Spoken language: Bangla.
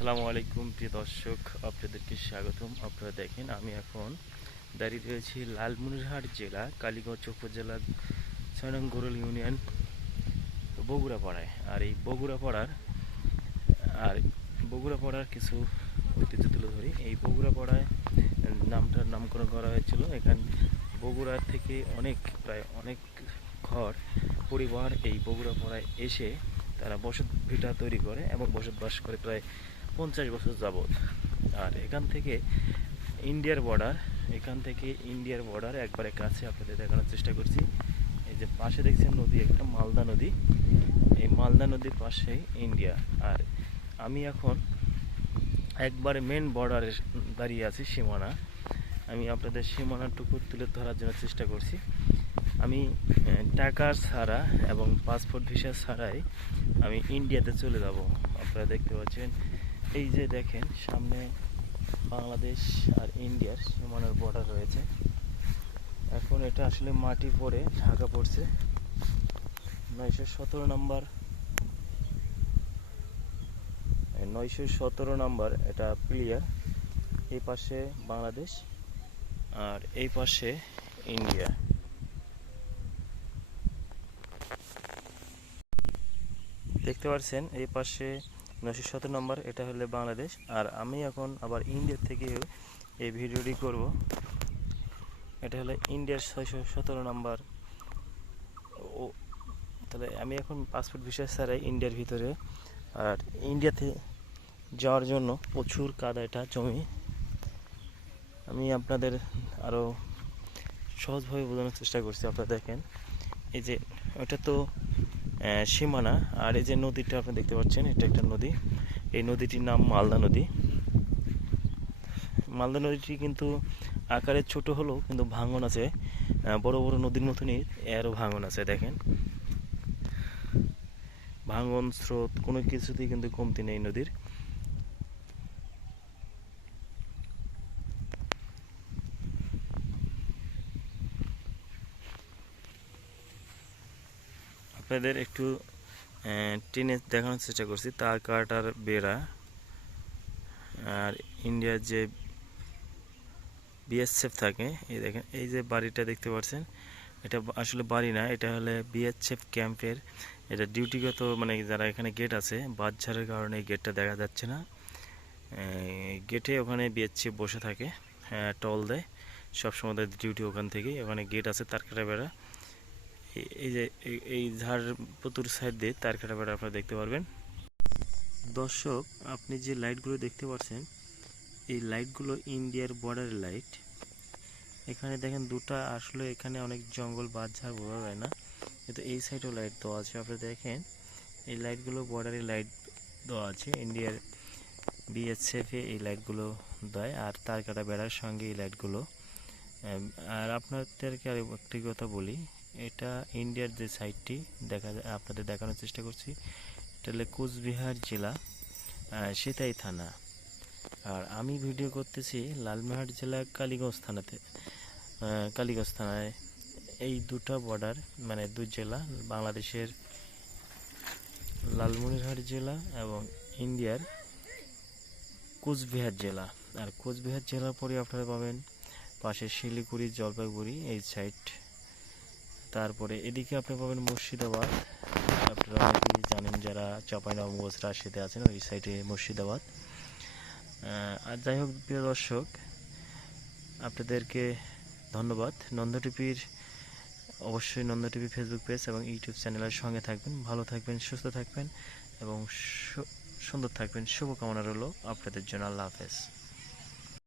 আসসালামু আলাইকুম, প্রিয় দর্শক, আপনাদেরকে স্বাগতম। আপনারা দেখেন, আমি এখন দাঁড়িয়ে রয়েছি লালমনিরহাট জেলা, কালীগঞ্জ উপজেলা, ছয় নং ইউনিয়ন বগুড়া পাড়ায় আর এই বগুড়া পাড়ার আর বগুড়া পাড়ার কিছু ঐতিহ্য তুলে ধরি। এই বগুড়া পাড়ায় নামটার নামকরণ করা হয়েছিল। এখান বগুড়া থেকে অনেক, প্রায় অনেক ঘর, পরিবার এই বগুড়া পাড়ায় এসে তারা বসত ভিটা তৈরি করে এবং বসতবাস করে প্রায় পঞ্চাশ বছর যাবৎ। আর এখান থেকে ইন্ডিয়ার বর্ডার এখান থেকে ইন্ডিয়ার বর্ডার একবারে কাছে আপনাদের দেখানোর চেষ্টা করছি। এই যে পাশে দেখছেন নদী, একটা মালদা নদী। এই মালদা নদীর পাশেই ইন্ডিয়া। আর আমি এখন একবারে মেন বর্ডারে দাঁড়িয়ে আছি, সীমানা। আমি আপনাদের সীমানাটুকু তুলে ধরার জন্য চেষ্টা করছি। আমি টাকা ছাড়া এবং পাসপোর্ট ভিসা ছাড়াই আমি ইন্ডিয়াতে চলে যাব। আপনারা দেখতে পাচ্ছেন এই যে দেখেন, সামনে বাংলাদেশ আর ইন্ডিয়ার সীমানার বর্ডার রয়েছে। এখন এটা আসলে মাটি পড়ে, ঢাকা পড়ছে। নয়শো সতেরো নাম্বার নয়শো সতেরো নাম্বার, এটা প্লেয়ার এই পাশে বাংলাদেশ আর এই পাশে ইন্ডিয়া। দেখতে পাচ্ছেন এই পাশে নশো সতেরো নম্বর, এটা হলে বাংলাদেশ। আর আমি এখন আবার ইন্ডিয়ার থেকে এই ভিডিওটি করব। এটা হলো ইন্ডিয়ার ছয়শো সতেরো নম্বর। ও, তাহলে আমি এখন পাসপোর্ট ভিসা ছাড়াই ইন্ডিয়ার ভিতরে। আর ইন্ডিয়াতে যাওয়ার জন্য প্রচুর কাদা এটা জমি। আমি আপনাদের আরও সহজভাবে বোঝানোর চেষ্টা করছি, আপনারা দেখেন। এই যে, ওটা তো সীমানা, আর এই যে নদীটা আপনি দেখতে পাচ্ছেন, এটা একটা নদী। এই নদীটির নাম মালদা নদী। মালদা নদীটি কিন্তু আকারে ছোট হলেও কিন্তু ভাঙন আছে। বড় বড় নদীর মতনই এরও ভাঙন আছে, দেখেন। ভাঙন স্রোত কোনো কিছুতেই কিন্তু কমতি নেই নদীর। আপনাদের একটু টেনে দেখানোর চেষ্টা করছি। তার কাটার বেড়া আর ইন্ডিয়ার যে বিএসএফ থাকে এই দেখেন এই যে বাড়িটা দেখতে পাচ্ছেন এটা আসলে বাড়ি না এটা হলে বিএসএফ ক্যাম্পের এটা ডিউটিগত মানে যারা এখানে গেট আছে বাদঝাড়ের কারণে গেটটা দেখা যাচ্ছে না। গেটে ওখানে বিএসএফ বসে থাকে হ্যাঁ, টল দেয় সবসময় তাদের ডিউটি ওখান থেকেই ওখানে গেট আছে তার কাটা বেড়া। এই- যে, এই- ঝাড় প্রতুর সাইড দিয়ে তার কাটা বেড়া আপনারা দেখতে পারবেন। দর্শক, আপনি যে লাইটগুলো দেখতে পাচ্ছেন, এই লাইটগুলো ইন্ডিয়ার বর্ডারের লাইট এখানে দেখেন দুটো, আসলে এখানে অনেক জঙ্গল বাঁধঝাড় বোঝা যায় না। কিন্তু এই সাইডেও লাইট দেওয়া আছে। আপনি দেখেন, এই লাইটগুলো বর্ডারে লাইট দেওয়া আছে। ইন্ডিয়ার বিএসএফে এই লাইটগুলো দেয়। আর তার কাটা বেড়ার সঙ্গে এই লাইটগুলো আর আপনাদেরকে আর একটি কথা বলি। এটা ইন্ডিয়ার যে সাইটটি দেখা আপনাদের দেখানোর চেষ্টা করছি। এটা হলো কোচবিহার জেলা সেতাই থানা। আর আমি ভিডিও করতেছি লালমোহাট জেলা কালীগঞ্জ থানাতে। কালীগঞ্জ থানায়। এই দুটো বর্ডার মানে দু জেলা, বাংলাদেশের লালমনিরহাট জেলা এবং ইন্ডিয়ার কোচবিহার জেলা। আর কোচবিহার জেলার পরে আপনারা পাবেন পাশে শিলিগুড়ি, জলপাইগুড়ি, এই সাইড তারপরে এদিকে আপনি পাবেন মুর্শিদাবাদ। আপনারা জানেন যারা চাঁপাইনবাবগঞ্জ রাজশাহীতে আছেন, ওই সাইডে মুর্শিদাবাদ। আর যাই হোক, প্রিয় দর্শক, আপনাদেরকে ধন্যবাদ। নন্দ টিভির, অবশ্যই নন্দ টিভি ফেসবুক পেজ এবং ইউটিউব চ্যানেলের সঙ্গে থাকবেন। ভালো থাকবেন, সুস্থ থাকবেন এবং সুন্দর থাকবেন। শুভকামনা রইল আপনাদের জন্য। আল্লাহ হাফেজ।